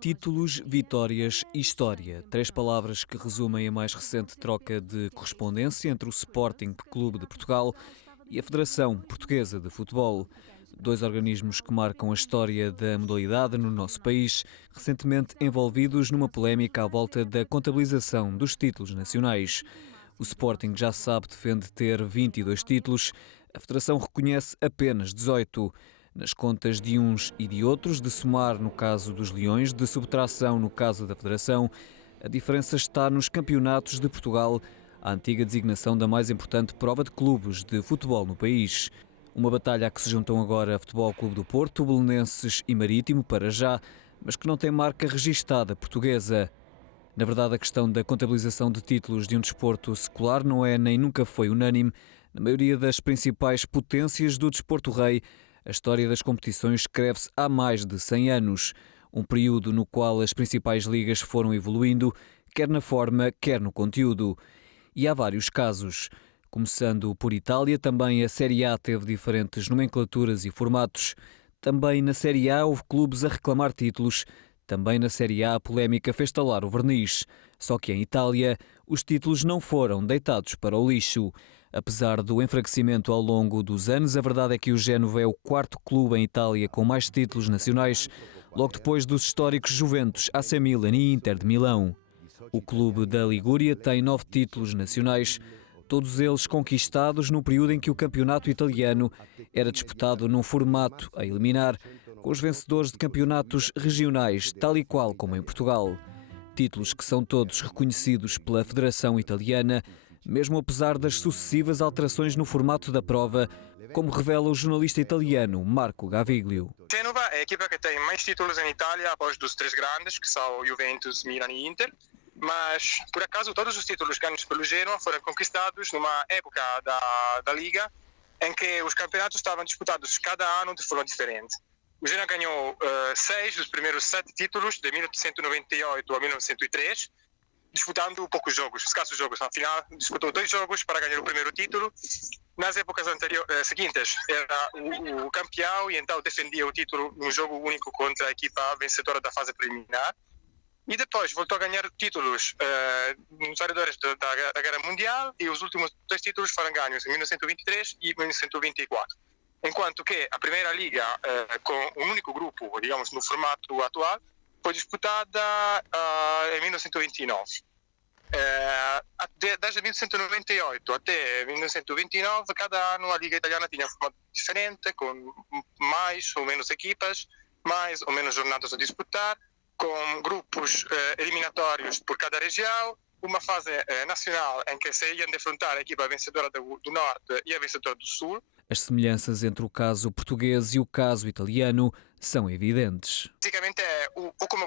Títulos, vitórias e história. Três palavras que resumem a mais recente troca de correspondência entre o Sporting Clube de Portugal e a Federação Portuguesa de Futebol. Dois organismos que marcam a história da modalidade no nosso país, recentemente envolvidos numa polémica à volta da contabilização dos títulos nacionais. O Sporting, já sabe, defende ter 22 títulos, a Federação reconhece apenas 18. Nas contas de uns e de outros, de somar no caso dos Leões, de subtração no caso da Federação, a diferença está nos campeonatos de Portugal, a antiga designação da mais importante prova de clubes de futebol no país. Uma batalha a que se juntam agora Futebol Clube do Porto, Belenenses e Marítimo, para já, mas que não tem marca registada portuguesa. Na verdade, a questão da contabilização de títulos de um desporto secular não é nem nunca foi unânime. Na maioria das principais potências do desporto rei, a história das competições escreve-se há mais de 100 anos, um período no qual as principais ligas foram evoluindo, quer na forma, quer no conteúdo. E há vários casos. Começando por Itália, também a Série A teve diferentes nomenclaturas e formatos. Também na Série A houve clubes a reclamar títulos. Também na Série A polémica fez estalar o verniz. Só que em Itália, os títulos não foram deitados para o lixo. Apesar do enfraquecimento ao longo dos anos, a verdade é que o Génova é o quarto clube em Itália com mais títulos nacionais, logo depois dos históricos Juventus, AC Milan e Inter de Milão. O clube da Ligúria tem 9 títulos nacionais, todos eles conquistados no período em que o campeonato italiano era disputado num formato a eliminar, com os vencedores de campeonatos regionais, tal e qual como em Portugal. Títulos que são todos reconhecidos pela Federação Italiana, mesmo apesar das sucessivas alterações no formato da prova, como revela o jornalista italiano Marco Gaviglio. Genova é a equipa que tem mais títulos em Itália após dos três grandes, que são Juventus, Milan e Inter, mas por acaso todos os títulos ganhos pelo Genoa foram conquistados numa época da Liga em que os campeonatos estavam disputados cada ano de forma diferente. O Genoa ganhou 6 dos primeiros 7 títulos de 1898 a 1903, disputando poucos jogos, escassos jogos. Na final, disputou 2 jogos para ganhar o primeiro título. Nas épocas seguintes, era o campeão e então defendia o título num jogo único contra a equipa vencedora da fase preliminar. E depois voltou a ganhar títulos nos arredores da Guerra Mundial, e os últimos 2 títulos foram ganhos em 1923 e 1924. Enquanto que a Primeira Liga, com um único grupo, digamos, no formato atual, foi disputada em 1929. Desde 1998 até 1929, cada ano a Liga Italiana tinha um formato diferente, com mais ou menos equipas, mais ou menos jornadas a disputar, com grupos eliminatórios por cada região, uma fase nacional em que se iam defrontar a equipa vencedora do Norte e a vencedora do Sul. As semelhanças entre o caso português e o caso italiano são evidentes. Basicamente,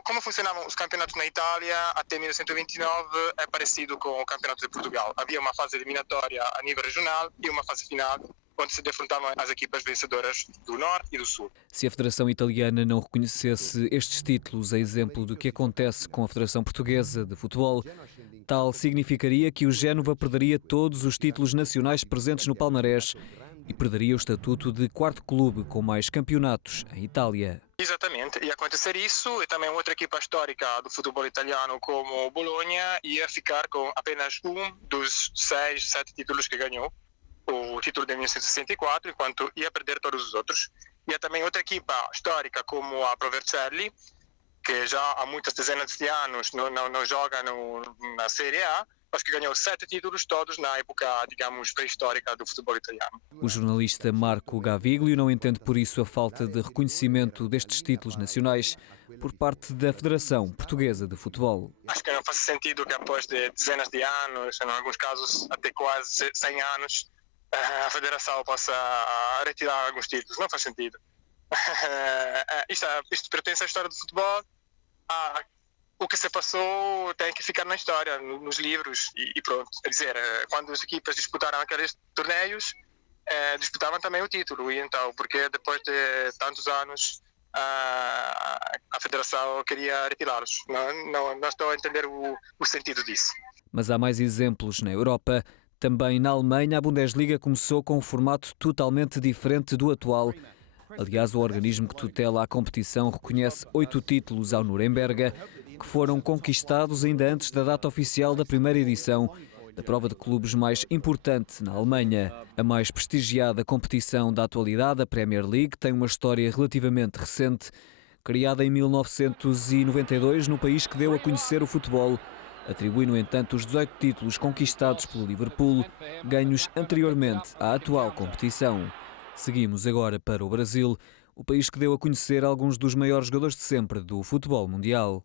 como funcionavam os campeonatos na Itália até 1929 é parecido com o campeonato de Portugal. Havia uma fase eliminatória a nível regional e uma fase final, onde se defrontavam as equipas vencedoras do Norte e do Sul. Se a Federação Italiana não reconhecesse estes títulos, a exemplo do que acontece com a Federação Portuguesa de Futebol, tal significaria que o Génova perderia todos os títulos nacionais presentes no palmarés e perderia o estatuto de quarto clube com mais campeonatos em Itália. Exatamente, ia acontecer isso, e também outra equipa histórica do futebol italiano como o Bologna ia ficar com apenas um dos 6, 7 títulos que ganhou, o título de 1964, enquanto ia perder todos os outros. E há também outra equipa histórica como a Pro Vercelli, que já há muitas dezenas de anos não joga na Série A, mas que ganhou 7 títulos todos na época, digamos, pré-histórica do futebol italiano. O jornalista Marco Gaviglio não entende por isso a falta de reconhecimento destes títulos nacionais por parte da Federação Portuguesa de Futebol. Acho que não faz sentido que após de dezenas de anos, em alguns casos até quase 100 anos, a Federação possa retirar alguns títulos. Não faz sentido. Isto pertence à história do futebol. O que se passou tem que ficar na história, nos livros e pronto. Quer dizer, quando as equipas disputaram aqueles torneios, disputavam também o título. E então, porque depois de tantos anos a Federação queria retirá-los? Não estou a entender o sentido disso. Mas há mais exemplos na Europa. Também na Alemanha, a Bundesliga começou com um formato totalmente diferente do atual. Aliás, o organismo que tutela a competição reconhece 8 títulos ao Nuremberg, que foram conquistados ainda antes da data oficial da primeira edição da prova de clubes mais importante na Alemanha. A mais prestigiada competição da atualidade, a Premier League, tem uma história relativamente recente. Criada em 1992 no país que deu a conhecer o futebol, atribui, no entanto, os 18 títulos conquistados pelo Liverpool, ganhos anteriormente à atual competição. Seguimos agora para o Brasil, o país que deu a conhecer alguns dos maiores jogadores de sempre do futebol mundial.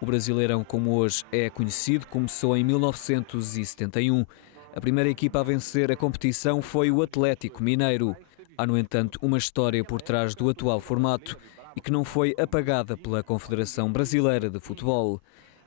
O Brasileirão, como hoje é conhecido, começou em 1971. A primeira equipa a vencer a competição foi o Atlético Mineiro. Há, no entanto, uma história por trás do atual formato e que não foi apagada pela Confederação Brasileira de Futebol.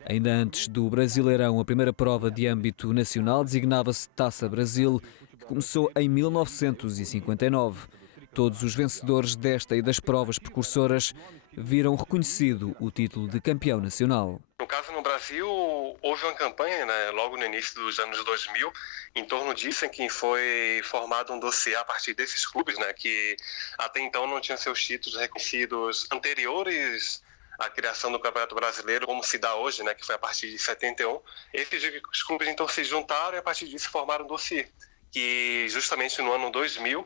Ainda antes do Brasileirão, a primeira prova de âmbito nacional designava-se Taça Brasil, que começou em 1959. Todos os vencedores desta e das provas precursoras viram reconhecido o título de campeão nacional. No caso, no Brasil, houve uma campanha, logo no início dos anos 2000, em torno disso, em que foi formado um dossiê a partir desses clubes, que até então não tinham seus títulos reconhecidos anteriores à criação do Campeonato Brasileiro, como se dá hoje, que foi a partir de 71. Esses clubes, então, se juntaram e, a partir disso, formaram um dossiê, que justamente no ano 2000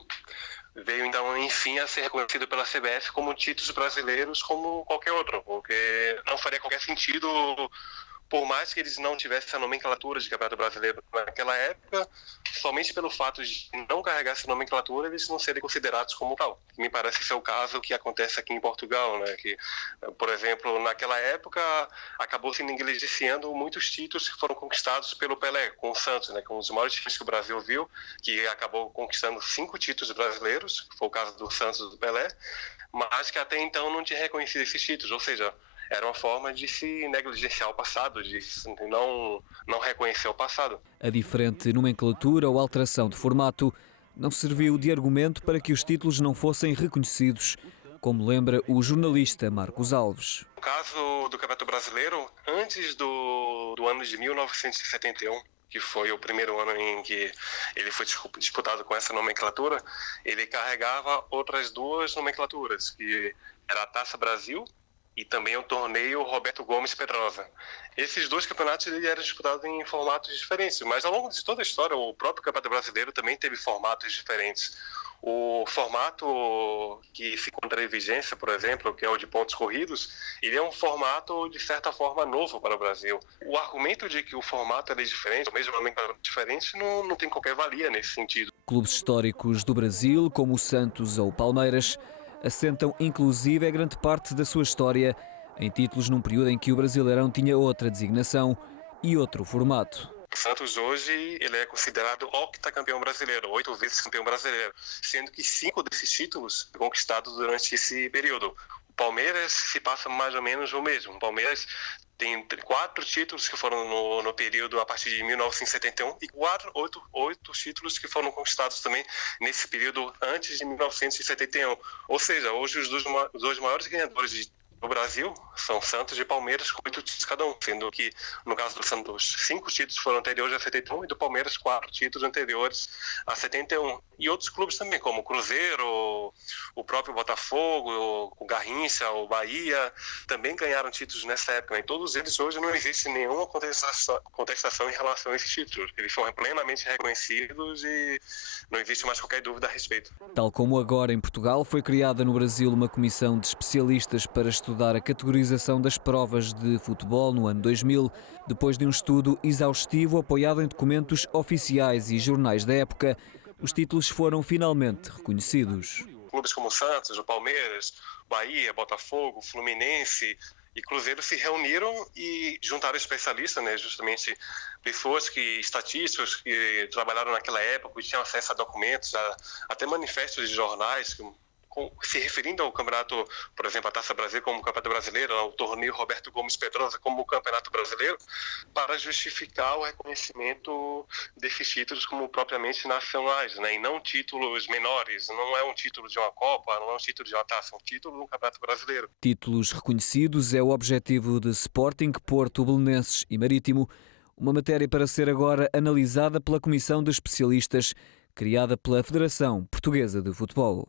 veio, então, enfim, a ser reconhecido pela CBF como títulos brasileiros como qualquer outro, porque não faria qualquer sentido, por mais que eles não tivessem a nomenclatura de Campeonato Brasileiro naquela época, somente pelo fato de não carregar essa nomenclatura, eles não serem considerados como tal. Me parece ser o caso que acontece aqui em Portugal, que, por exemplo, naquela época acabou se negligenciando muitos títulos que foram conquistados pelo Pelé, com o Santos, que é um dos maiores times que o Brasil viu, que acabou conquistando 5 títulos brasileiros, que foi o caso do Santos e do Pelé, mas que até então não tinha reconhecido esses títulos, ou seja, era uma forma de se negligenciar o passado, de não reconhecer o passado. A diferente nomenclatura ou alteração de formato não serviu de argumento para que os títulos não fossem reconhecidos, como lembra o jornalista Marcos Alves. No caso do Campeonato Brasileiro, antes do ano de 1971, que foi o primeiro ano em que ele foi disputado com essa nomenclatura, ele carregava outras 2 nomenclaturas, que era a Taça Brasil e também o torneio Roberto Gomes Pedrosa. Esses 2 campeonatos eram disputados em formatos diferentes, mas ao longo de toda a história, o próprio Campeonato Brasileiro também teve formatos diferentes. O formato que se encontra em vigência, por exemplo, que é o de pontos corridos, ele é um formato, de certa forma, novo para o Brasil. O argumento de que o formato é diferente, ou mesmo diferente, não tem qualquer valia nesse sentido. Clubes históricos do Brasil, como o Santos ou o Palmeiras, assentam inclusive a grande parte da sua história em títulos num período em que o Brasileirão tinha outra designação e outro formato. O Santos hoje ele é considerado octacampeão brasileiro, 8 vezes campeão brasileiro, sendo que 5 desses títulos foram conquistados durante esse período. O Palmeiras se passa mais ou menos o mesmo. O Palmeiras tem 4 títulos que foram no período a partir de 1971 e 8 títulos que foram conquistados também nesse período antes de 1971. Ou seja, hoje os dois maiores ganhadores do Brasil são Santos e Palmeiras, com 8 títulos cada um, sendo que, no caso do Santos, 5 títulos foram anteriores a 71 e do Palmeiras 4 títulos anteriores a 71. E outros clubes também, como o Cruzeiro, o próprio Botafogo, o Garrincha, o Bahia, também ganharam títulos nessa época. E todos eles hoje não existe nenhuma contestação em relação a esses títulos. Eles são plenamente reconhecidos e não existe mais qualquer dúvida a respeito. Tal como agora em Portugal, foi criada no Brasil uma comissão de especialistas para estudar a categorização das provas de futebol no ano 2000, depois de um estudo exaustivo apoiado em documentos oficiais e jornais da época. Os títulos foram finalmente reconhecidos. Clubes como o Santos, o Palmeiras, Bahia, Botafogo, Fluminense e Cruzeiro se reuniram e juntaram especialistas, justamente pessoas estatísticos que trabalharam naquela época, que tinham acesso a documentos, até manifestos de jornais, se referindo ao campeonato, por exemplo, a Taça Brasil como Campeonato Brasileiro, ao torneio Roberto Gomes Pedrosa como Campeonato Brasileiro, para justificar o reconhecimento desses títulos como propriamente nacionais, e não títulos menores. Não é um título de uma Copa, não é um título de uma taça, é um título do Campeonato Brasileiro. Títulos reconhecidos é o objetivo de Sporting, Porto, Belenenses e Marítimo, uma matéria para ser agora analisada pela Comissão de Especialistas criada pela Federação Portuguesa de Futebol.